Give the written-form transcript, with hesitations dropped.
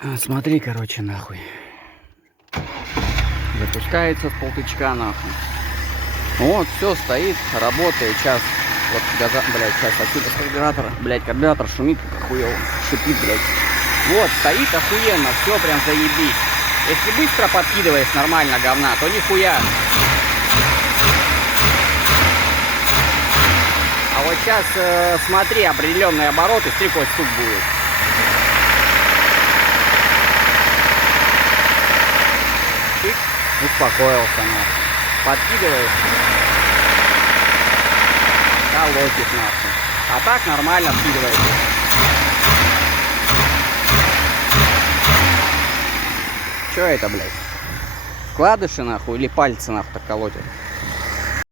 Смотри, короче, нахуй. Запускается с полтычка, нахуй. Вот, все, стоит, работает. Сейчас, вот, блядь, сейчас отсюда карбюратор, блядь, карбюратор шумит, как охуел, шипит, блядь. Вот, стоит охуенно, все прям заебись. Если быстро подкидываешь нормально говна, то нихуя. А вот сейчас, смотри, определенные обороты, смотри, какой стук будет. Чик, успокоился, нахуй. Подкидываешь, колотит, нахуй. А так нормально скидываешь. Чё это, блядь? Вкладыши, нахуй, или пальцы, нахуй, так колотят?